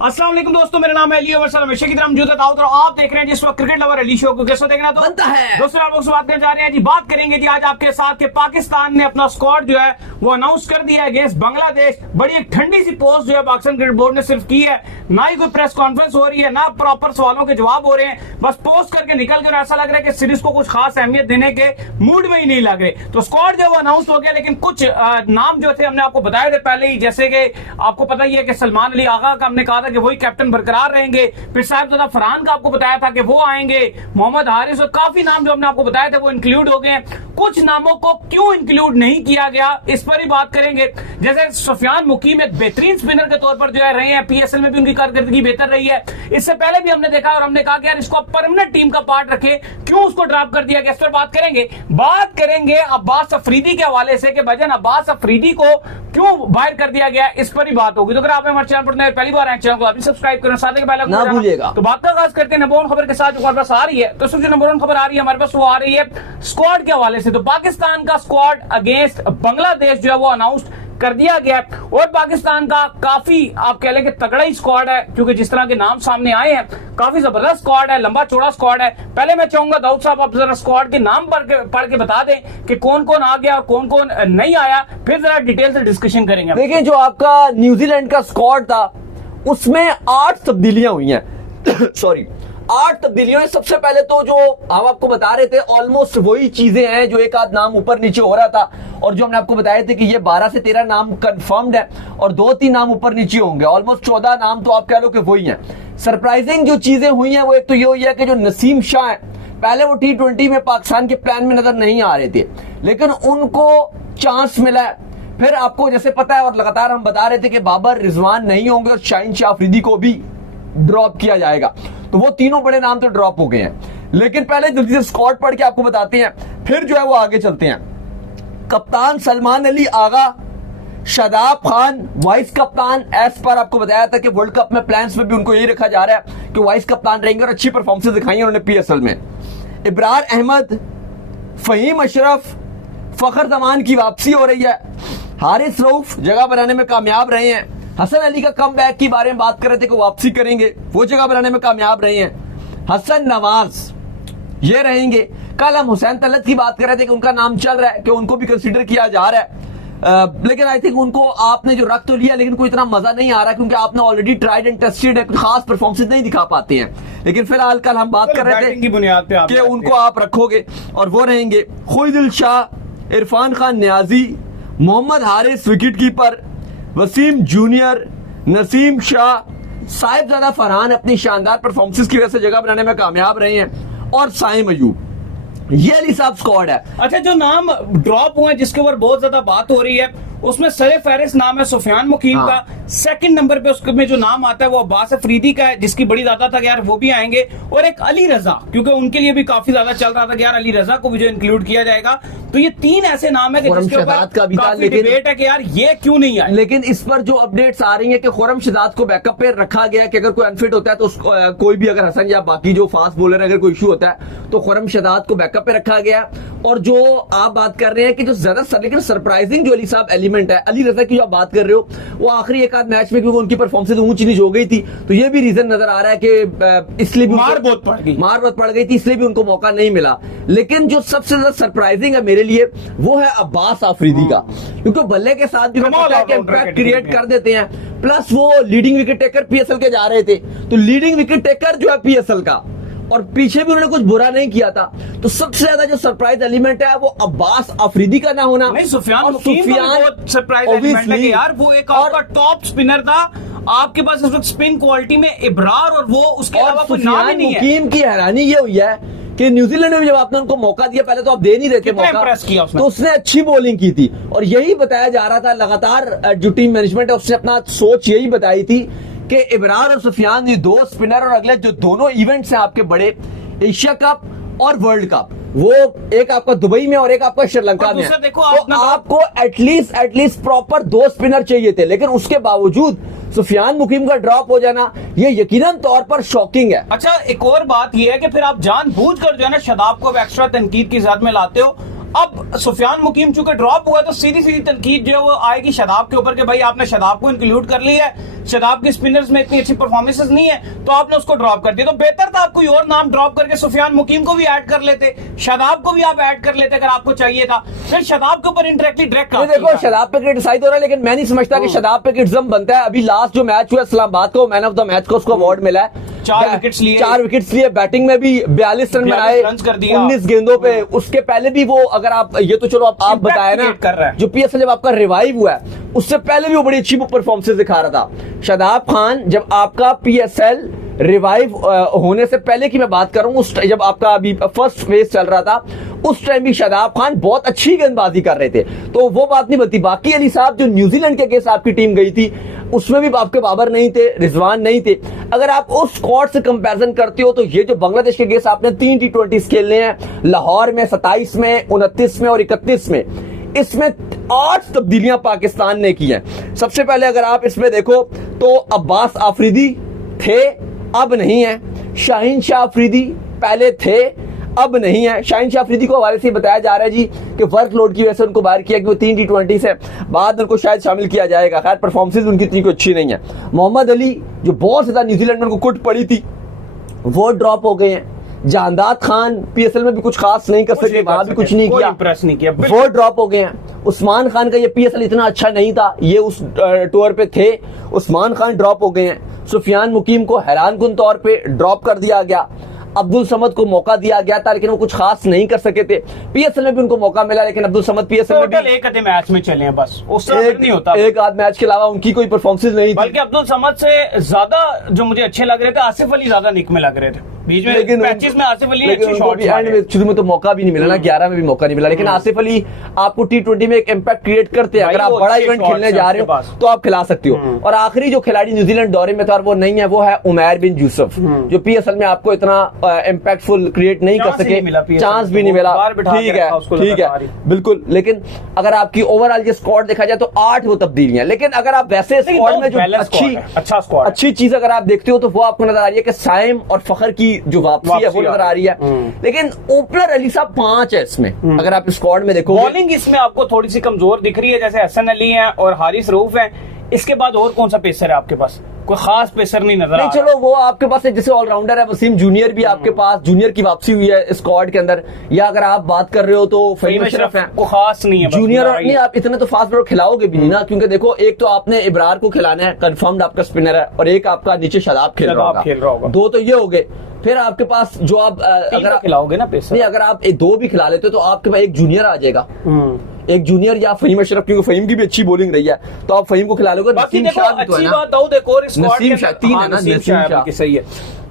अस्सलाम वालेकुम दोस्तों, मेरा नाम है अली अवर हमेशा की तरह मौजूद है और आप देख रहे हैं जिस वक्त क्रिकेट लवर अली शो को। कैसे देखना तो बनता है दोस्तों, आप लोग से बात करने जा रहे हैं जी। बात करेंगे जी आज आपके साथ कि पाकिस्तान ने अपना स्क्वाड जो है वो अनाउंस कर दिया है अगेंस्ट बांग्लादेश। बड़ी एक ठंडी सी पोस्ट जो है पाकिस्तान क्रिकेट बोर्ड ने सिर्फ की है, ना ही कोई प्रेस कॉन्फ्रेंस हो रही है, ना प्रॉपर सवालों के जवाब हो रहे हैं, बस पोस्ट करके निकल कर ऐसा लग रहा है कि सीरीज को कुछ खास अहमियत देने के मूड में ही नहीं लग रहे। तो स्क्वाड जो है वो अनाउंस हो गया, लेकिन कुछ नाम जो थे हमने आपको बताए थे पहले ही, जैसे कि आपको पता ही है कि सलमान अली आगा का हमने कहा था कि वही कैप्टन बरकरार रहेंगे। फिर साहिबजादा फरहान का आपको बताया था कि वो आएंगे, मोहम्मद हारिस, और काफी नाम जो हमने आपको बताए थे वो इंक्लूड हो गए। कुछ नामों को क्यों इंक्लूड नहीं किया गया इस पर ही बात करेंगे। जैसे सुफियान मुकीम एक बेहतरीन स्पिनर के तौर पर जो है रहे हैं, पीएसएल में भी उनकी कारकर्दगी बेहतर रही है। इससे पहले भी हमने देखा और हमने कहा कि यार इसको परमानेंट टीम का पार्ट रखे, क्यों उसको ड्रॉप कर दिया गया, इस पर बात करेंगे। बात करेंगे अब्बास अफरीदी के हवाले से कि भजन अब्बास अफरीदी को क्यों बाहर कर दिया गया, इस पर ही बात होगी। तो अगर आप हमारे चैनल पर पहली बार आए, चैनल को आप सब्सक्राइब करें, साथ ही बेल आइकन ना भूलिएगा। तो बात का आगाज करते हैं नंबर वन खबर के साथ जो हमारे पास आ रही है। तो सबसे नंबर वन खबर आ रही है हमारे पास, वो आ रही है स्क्वाड के हवाले से। तो पाकिस्तान का स्क्वाड अगेंस्ट बांग्लादेश जो है वो अनाउंस कर दिया गया और पाकिस्तान का काफी आप कह लें कि तगड़ा ही स्क्वाड है, क्योंकि जिस तरह के नाम सामने आए हैं काफी जबरदस्त स्क्वाड है, लंबा चौड़ा स्क्वाड है। पहले मैं चाहूंगा दाऊद साहब आप जरा स्क्वाड के नाम पढ़ के बता दें कि कौन कौन आ गया और कौन कौन नहीं आया, फिर जरा डिटेल से डिस्कशन करेंगे। देखिए, जो आपका न्यूजीलैंड का स्क्वाड था उसमें 8 तब्दीलियां हुई हैं सॉरी 8 तब्दीलियों। सबसे पहले तो जो हम आपको बता रहे थे ऑलमोस्ट वही चीजें हैं, जो एक आध नाम ऊपर नीचे हो रहा था, और जो हमने आपको बताए थे कि ये 12 से 13 नाम कंफर्म्ड है और 2-3 नाम ऊपर नीचे होंगे। ऑलमोस्ट 14 नाम तो आप कह लो कि वही हैं। सरप्राइजिंग जो चीजें हुई हैं वो एक तो ये हुई है कि जो नसीम शाह है, पहले वो T20 में पाकिस्तान के प्लान में नजर नहीं आ रहे थे, लेकिन उनको चांस मिला है। फिर आपको जैसे पता है और लगातार हम बता रहे थे कि बाबर रिजवान नहीं होंगे और शाहीन शाह अफरीदी को भी ड्रॉप किया जाएगा, तो वो तीनों बड़े नाम तो ड्रॉप हो गए हैं। लेकिन पहले जल्दी से स्क्वाड पढ़ के आपको बताते हैं, फिर जो है वो आगे चलते हैं। कप्तान सलमान अली आगा, शादाब खान वाइस कप्तान। एस पर आपको बताया था कि वर्ल्ड कप में प्लान्स में भी उनको यही रखा जा रहा है कि वाइस कप्तान रहेंगे और अच्छी परफॉर्मेंस दिखाई है उन्होंने पीएसएल में। इब्रार अहमद, फहीम अशरफ, फखर जमान की वापसी हो रही है। हारिस रऊफ जगह बनाने में कामयाब रहे हैं। हसन अली का कम बैक के बारे में बात कर रहे थे कि वापसी करेंगे, वो जगह बनाने में कामयाब रहे हैं। हसन नवाज ये रहेंगे। कल हम हुसैन तलत की बात कर रहे थे कि उनका नाम चल रहा है कि उनको भी कंसीडर किया जा रहा है, लेकिन आई थिंक उनको आपने जो रख तो लिया, लेकिन कोई इतना मजा नहीं आ रहा क्योंकि आपने ऑलरेडी ट्राइड एंड टेस्टेड है, खास परफॉर्मेंस नहीं दिखा पाते हैं। लेकिन फिलहाल कल हम बात कर रहे थे कि उनको आप रखोगे और वो रहेंगे। Khushdil Shah, Irfan Khan Niazi, Mohammad Haris wicket keeper, Wasim junior, Naseem Shah, Sahibzada Farhan अपनी शानदार परफॉर्मेंस की वजह से जगह बनाने में कामयाब रहे हैं, और साइम अयूब। ये अली साहब स्क्वाड है। अच्छा, जो नाम ड्रॉप हुए जिसके ऊपर बहुत ज्यादा बात हो रही है उसमें सरे फहरिस्त नाम है सुफियान मुकीम का। सेकंड नंबर पे उसमें जो नाम आता है वो अब्बास अफरीदी का है, जिसकी बड़ी ज्यादा था कि यार वो भी आएंगे, और एक अली रजा, क्योंकि उनके लिए भी काफी ज्यादा चल रहा था कि यार अली रजा को भी जो इंक्लूड किया जाएगा। तो ये 3 ऐसे नाम है कि जिसके ऊपर काफी डिबेट है कि यार ये क्यों नहीं आए। लेकिन इस पर जो अपडेट्स आ रही है कि खुरम शहजाद को बैकअप पे रखा गया कि अगर कोई अनफिट होता है तो कोई भी, अगर हसन या बाकी जो फास्ट बॉलर अगर कोई इशू होता है तो खुरम शहजाद को बैकअप पे रखा गया। और जो आप बात कर रहे हैं कि जो ज्यादा लेकिन सरप्राइजिंग जो अली साहब एलिमेंट है, अली रजा की जो आप बात कर रहे हो, वो आखिरी एक आध मैच में क्योंकि उनकी परफॉर्मेंस ऊंच नीच हो गई थी, तो ये भी रीजन नजर आ रहा है कि इसलिए भी मार बहुत पड़ गई थी, इसलिए भी उनको मौका नहीं मिला। लेकिन जो सबसे ज्यादा सरप्राइजिंग है मेरे लिए वो है अब्बास आफरीदी का, क्योंकि बल्ले के साथ भी इम्पैक्ट क्रिएट कर देते हैं, प्लस वो लीडिंग विकेट टेकर पीएसएल के जा रहे थे, तो लीडिंग विकेट टेकर जो है पीएसएल का, और पीछे भी उन्होंने कुछ बुरा नहीं किया था। तो सबसे ज्यादा जो सरप्राइज एलिमेंट है वो अब्बास अफरीदी का ना होना। नहीं, सुफियान सरप्राइज एलिमेंट है कि यार वो एक आपका टॉप स्पिनर था, आपके पास इस वक्त स्पिन क्वालिटी में इब्रार और वो उसके अलावा कोई नाम ही नहीं है। मुकीम की हैरानी ये हुई है कि न्यूजीलैंड में जब आपने उनको मौका दिया, पहले तो आप दे नहीं देते मौका, तो उसने अच्छी बॉलिंग की थी, और यही बताया जा रहा था लगातार, जो टीम मैनेजमेंट है उसने अपना सोच यही बताई थी कि इब्रार और सुफियान ये 2 स्पिनर, और अगले जो दोनों इवेंट्स हैं आपके बड़े, एशिया कप और वर्ल्ड कप, वो एक आपका दुबई में और एक आपका श्रीलंका में, देखो तो आपको एटलीस्ट प्रॉपर 2 स्पिनर चाहिए थे। लेकिन उसके बावजूद सुफियान मुकीम का ड्रॉप हो जाना ये यकीनन तौर पर शॉकिंग है। अच्छा, एक और बात ये है कि फिर आप जानबूझकर जो है ना शादाब को एक्स्ट्रा तनकीद की ज़द में लाते हो। अब सुफियान मुकीम चूंकि ड्रॉप हुआ तो सीधी सीधी तनकीद जो है वो आएगी शादाब के ऊपर कि भाई आपने शादाब को इंक्लूड कर लिया है, शादाब के स्पिनर्स में इतनी अच्छी परफॉर्मेंसेस नहीं है तो आपने उसको ड्रॉप कर दिया। तो बेहतर था आप कोई और नाम ड्रॉप करके सुफियान मुकीम को भी ऐड कर लेते, शादाब को भी आप ऐड कर लेते अगर आपको चाहिए था, फिर शादाब के ऊपर इंटरेक्टली डायरेक्ट देखो शादाब पे क्रिटिसाइज हो रहा है, लेकिन मैं नहीं समझता कि शादाब पे क्रिटिसिज्म बनता है। अभी लास्ट जो मैच हुआ इस्लामाबाद को मैन ऑफ द मैच को उसको अवार्ड मिला है, 4 विकेट्स लिए, 4 विकेट्स लिए, बैटिंग में भी 42 रन बनाए 19 गेंदों पे। उसके पहले भी वो अगर आप ये तो चलो आप बताया ना, जो पीएसएल जब आपका रिवाइव हुआ है उससे पहले भी वो बड़ी अच्छी परफॉर्मेंस दिखा रहा था। शादाब खान जब आपका पीएसएल रिवाइव होने से पहले की मैं बात कर रहा हूं, जब आपका अभी फर्स्ट फेज चल रहा था उस टाइम भी शादाब खान बहुत अच्छी गेंदबाजी कर रहे थे, तो वो बात नहीं बनती। बाकी अली साहब जो न्यूजीलैंड के अगेंस्ट आपकी टीम गई थी उसमें भी आपके बाबर नहीं थे, रिजवान नहीं थे। अगर आप उस स्क्वाड से कंपैरिजन करते हो तो ये जो बांग्लादेश के अगेंस्ट आपने 3 T20 खेलने हैं, लाहौर में 27 में, 29 में और 31 में, इसमें 8 तब्दीलियां पाकिस्तान ने की हैं। सबसे पहले अगर आप इसमें देखो तो अब्बास आफरीदी थे, अब नहीं है। शाहीन शाह अफरीदी पहले थे, अब नहीं है। शाहीन शाह अफरीदी को हवाले से बताया जा रहा है जी कि वर्कलोड की वजह से उनको बाहर किया कि वो 3 T20 से बाद में उनको शायद शामिल किया जाएगा। खैर परफॉर्मेंस उनकी इतनी कोई अच्छी नहीं है। मोहम्मद अली जो बहुत ज्यादा न्यूजीलैंड में उनको कुट पड़ी थी वो ड्रॉप हो गए हैं। जहांदाद खान पीएसएल में भी कुछ खास नहीं कर सके, वहां भी कुछ नहीं किया, इंप्रेस नहीं किया, वो ड्रॉप हो गए हैं। उस्मान खान का ये पीएसएल इतना अच्छा नहीं था, ये उस टूर पे थे, उस्मान खान ड्रॉप हो गए हैं। सुफियान मुकीम को हैरानकुन तौर पे ड्रॉप कर दिया गया। अब्दुल समद को मौका दिया गया था लेकिन वो कुछ खास नहीं कर सके थे। पीएसएल में भी उनको मौका मिला लेकिन अब्दुल समद पीएसएल में भी एक आधे मैच में चले हैं बस, उससे नहीं होता। एक आध मैच के अलावा उनकी कोई परफॉर्मेंस नहीं थी। बल्कि अब्दुल समद से ज्यादा जो मुझे अच्छे लग रहे थे आसिफ अली ज्यादा निक में लग रहे थे बीच में, लेकिन मैचेस में आसिफ अली अच्छे शॉट्स मारे। शुरू में तो मौका भी नहीं मिला ना, 11 में भी मौका नहीं मिला, लेकिन आसिफ अली आपको T20 में एक इम्पैक्ट क्रिएट करते हैं। अगर आप बड़ा इवेंट खेलने जा रहे हो तो आप खिला सकते हो। और आखिरी जो खिलाड़ी न्यूजीलैंड दौरे में था और वो नहीं है, वो है उमैर बिन यूसुफ, जो पीएसएल में आपको इतना इम्पैक्टफुल क्रिएट नहीं कर सके, चांस भी नहीं मिला। ठीक है बिल्कुल, लेकिन अगर आपकी ओवरऑल ये स्क्वाड देखा जाए तो 8 वो तब्दीलियां। लेकिन अगर आप वैसे स्क्वाड में जो अच्छी चीज अगर आप देखते हो तो वो आपको नजर आ रही है कि साइम और फखर की जो वापसी है वो नजर आ रही है। लेकिन ओपनर अली साहब 5 है इसमें, अगर आप स्क्वाड में देखो। बॉलिंग इसमें आपको थोड़ी सी कमजोर दिख रही है, जैसे हसन अली है और हारिस रऊफ है। इसके बाद और कौन सा पेसर है आपके पास? कोई खास पेसर नहीं नजर आ रहा। चलो वो आपके पास जैसे ऑलराउंडर है वसीम जूनियर भी आपके पास, जूनियर की वापसी हुई है स्क्वाड के अंदर। या अगर आप बात कर रहे हो तो फहीम अशरफ है, को खास नहीं है जूनियर। और नहीं आप इतने तो फास्ट बॉलर खिलाओगे भी नहीं ना, क्योंकि देखो एक तो आपने इब्रार को खिलाना है, कंफर्म्ड आपका स्पिनर है, और एक आपका नीचे शादाब खेल रहा होगा। 2 तो ये हो गए। फिर आपके पास जो आप अगर खिलाओगे ना पेसर, नहीं अगर आप 2 भी खिला लेते हो तो आपके पास एक जूनियर आ जाएगा, एक जूनियर या फहीम अशरफ, क्योंकि फहीम की भी अच्छी बॉलिंग रही है तो आप फहीम को खिला लोगे। नसीम शाह भी तो है ना, नसीम शाह 3 है ना, नसीम शाह सही है।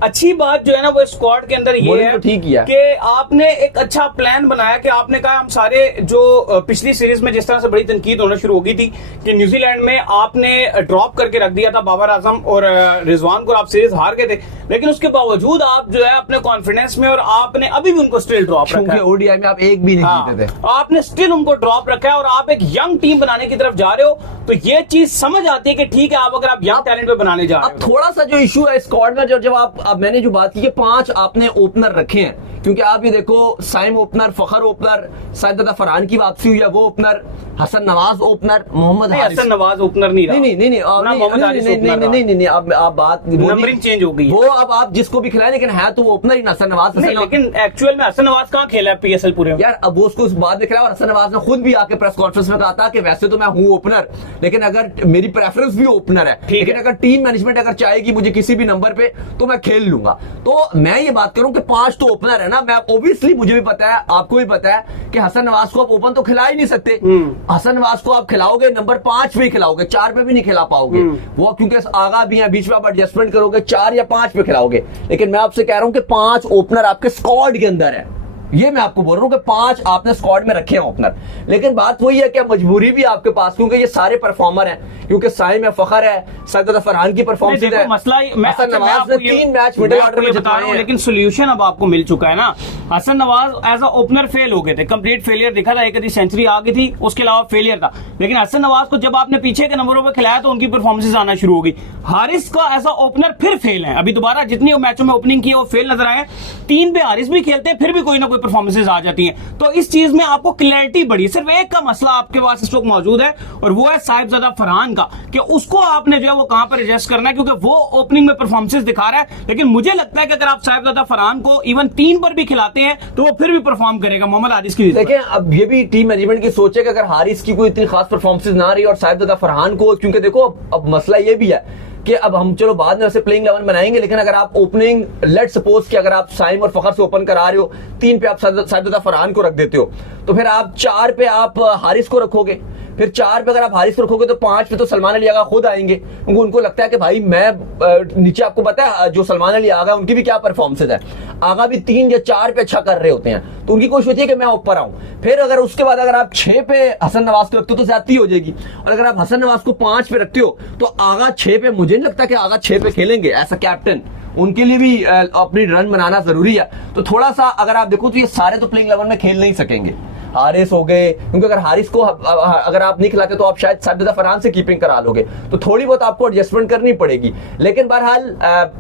अच्छी बात जो है ना वो स्क्वाड के अंदर ये है ठीक है कि आपने एक अच्छा प्लान बनाया कि आपने कहा हम सारे जो पिछली सीरीज में जिस तरह से बड़ी तनकीद होना शुरू हो गई थी कि न्यूजीलैंड में आपने ड्रॉप करके रख दिया था बाबर आजम और रिजवान को, आप सीरीज हार गए थे, लेकिन उसके बावजूद आप जो है अपने कॉन्फिडेंस में और आपने अभी भी उनको स्टिल ड्रॉप रखा है। ओडीआई में आप एक भी नहीं जीते थे, आपने स्टिल उनको ड्रॉप रखा है और आप एक यंग टीम बनाने की तरफ जा रहे हो, तो ये चीज समझ आती है कि ठीक है आप अगर आप यंग टैलेंट पे बनाने जा रहे हो। थोड़ा सा जो इशू है स्क्वाड में, जब आप मैंने जो बात की कि 5 आपने ओपनर रखे हैं, क्योंकि आप ये देखो साइम ओपनर, फखर ओपनर, साजिद फरहान की वापसी हुई है वो opener, Hasan Nawaz opener, Mohammad Hasan Nawaz opener नहीं नहीं आप बात नंबरिंग चेंज हो गई वो। अब आप जिसको भी खिलाए लेकिन है तो वो ओपनर ही हसन नवाज। लेकिन एक्चुअल में हसन नवाज कहाँ खेला है पीएसएल पूरे में यार? अब वो उसको बाद में खिलाया और हसन नवाज ने खुद भी आके प्रेस कॉन्फ्रेंस में कहा था कि वैसे तो मैं हूँ ओपनर, लेकिन अगर मेरी प्रेफरेंस भी ओपनर है, लेकिन अगर टीम मैनेजमेंट अगर चाहेगी मुझे किसी भी नंबर पे तो मैं खेल लूंगा। तो मैं ये बात करूं कि 5 तो ओपनर है ना, मैं ऑब्वियसली मुझे भी पता है, आपको भी पता है कि हसन नवाज को आप ओपन तो खिला ही नहीं सकते। हसन नवाज को आप खिलाओगे नंबर 5 पे खिलाओगे, 4 पे भी नहीं खिला पाओगे वो, क्योंकि आगा भी है, बीच में आप एडजस्टमेंट करोगे, 4 या 5 पे खिलाओगे। लेकिन मैं आपसे कह रहा हूं कि 5 ओपनर आपके स्क्वाड के अंदर है, ये मैं आपको बोल रहा हूं कि 5 आपने स्क्वाड में रखे हैं ओपनर। लेकिन बात वही है कि मजबूरी भी आपके पास, क्योंकि ये सारे परफॉर्मर हैं, क्योंकि साइम है, फखर है, साजिद फरहान की परफॉर्मेंस है, मसला हसन नवाज ने 3 मैच मिडिल ऑर्डर में बता रहा हूं, लेकिन सोल्यूशन अब आपको मिल चुका है ना। Hasan Nawaz as a opener fail हो गए थे, कंप्लीट फेलियर दिखा था, एक आधी सेंचुरी आ गई थी, उसके अलावा फेलियर था। लेकिन हसन नवाज को जब आपने पीछे के नंबरों पर खिलाया तो उनकी परफॉर्मेंस आना शुरू हो गई। हारिस का एज अ ओपनर फिर फेल है, अभी दोबारा जितनी मैचों में ओपनिंग की है वो फेल नजर आए। 3 पे हारिस भी खेलते हैं फिर भी कोई ना कोई परफॉर्मेंसेज आ जाती हैं। तो इस चीज में आपको क्लैरिटी बढ़ी। सिर्फ एक का मसला आपके पास इस वक्त मौजूद है और वो है साहिबजादा फरहान का, कि उसको आपने जो है वो कहां पर एडजस्ट करना है, क्योंकि वो ओपनिंग में परफॉर्मेंसेज दिखा रहा है। लेकिन मुझे लगता है कि अगर आप साहिबजादा फरहान को इवन 3 पर भी खिलाते हैं तो वो फिर भी परफॉर्म करेगा मोहम्मद हारिस की। देखिए, अब ये भी टीम मैनेजमेंट की सोच है कि अगर हारिस की कोई इतनी खास परफॉर्मेंसेज ना रही और साहिबजादा फरहान को, क्योंकि देखो अब मसला ये भी है कि अब हम चलो बाद में वैसे प्लेइंग 11 बनाएंगे, लेकिन अगर आप ओपनिंग लेट सपोज कि अगर आप साइम और फखर से ओपन करा रहे हो, 3 पे आप साहिबजादा फरहान को रख देते हो, तो फिर आप 4 पे आप हारिस को रखोगे, फिर 4 पे अगर आप हारिस को रखोगे तो 5 पे तो सलमान अली आगा खुद आएंगे, क्योंकि उनको लगता है कि भाई मैं नीचे, आपको पता है जो सलमान अली आगा उनकी भी क्या परफॉर्मेंस है, आगा भी 3 या 4 पे अच्छा कर रहे होते हैं, तो उनकी कोशिश होती है कि मैं ऊपर आऊं। फिर अगर उसके बाद अगर आप 6 पे हसन नवाज को रखते हो तो ज्यादती हो जाएगी, और अगर आप हसन नवाज को 5 पे रखते हो तो आगा 6 पे, मुझे नहीं लगता कि आगा 6 पे खेलेंगे एज अ कैप्टन, उनके लिए भी अपनी रन बनाना जरूरी है। तो थोड़ा सा अगर आप देखो तो ये सारे तो प्लेइंग 11 में खेल नहीं सकेंगे, हारिस हो गए, क्योंकि अगर हारिस को अगर आप नहीं खिलाते तो आप शायद साहिबजादा फरहान से कीपिंग करा लोगे, तो थोड़ी बहुत आपको एडजस्टमेंट करनी पड़ेगी। लेकिन बहरहाल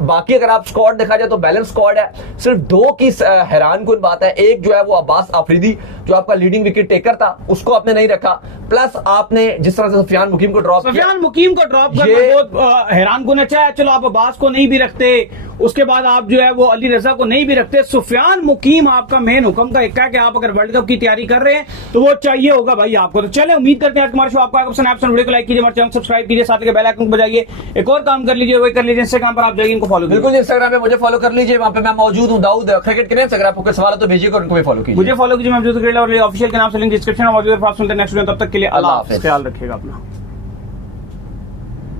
बाकी अगर आप स्क्वाड देखा जाए तो बैलेंस स्क्वाड है। सिर्फ 2 की हैरान कुन बात है, एक जो है वो अब्बास आफरीदी जो आपका लीडिंग विकेट टेकर था उसको आपने नहीं रखा, प्लस आपने जिस तरह से सुफियान मुकीम को ड्रॉप किया, सुफियान मुकीम को ड्रॉप करना बहुत हैरान कुन। अच्छा है, चलो आप अब्बास को नहीं भी रखते, उसके बाद आप जो है वो अली रजा को नहीं भी रखते, सुफियान मुकीम आपका मेन हुक्म का एक है कि आप अगर वर्ल्ड कप की तैयारी कर रहे हैं तो वो चाहिए होगा भाई आपको। तो चले, उम्मीद करते हैं आज हमारा शो आपको वीडियो को लाइक कीजिए, हमारे चैनल सब्सक्राइब कीजिए, साथ ही बेल आइकन को बजाइए। एक और काम कर लीजिए, वही कर लीजिए, इंस्टाग्राम पर आप जाइए, इनको फॉलो बिल्कुल इंस्टाग्राम पे मुझे फॉलो कर लीजिए, वहां पे मैं मौजूद हूं, दाऊद क्रिकेट के नाम से। अगर आपको कोई सवाल है तो भेजिए, उनको भी फॉलो कीजिए, मुझे फॉलो कीजिए, मैं ऑफिशियल के नाम से लिंक डिस्क्रिप्शन में मौजूद है। नेक्स्ट वीडियो, तब तक के लिए अल्लाह हाफिज़, ख्याल रखिएगा अपना।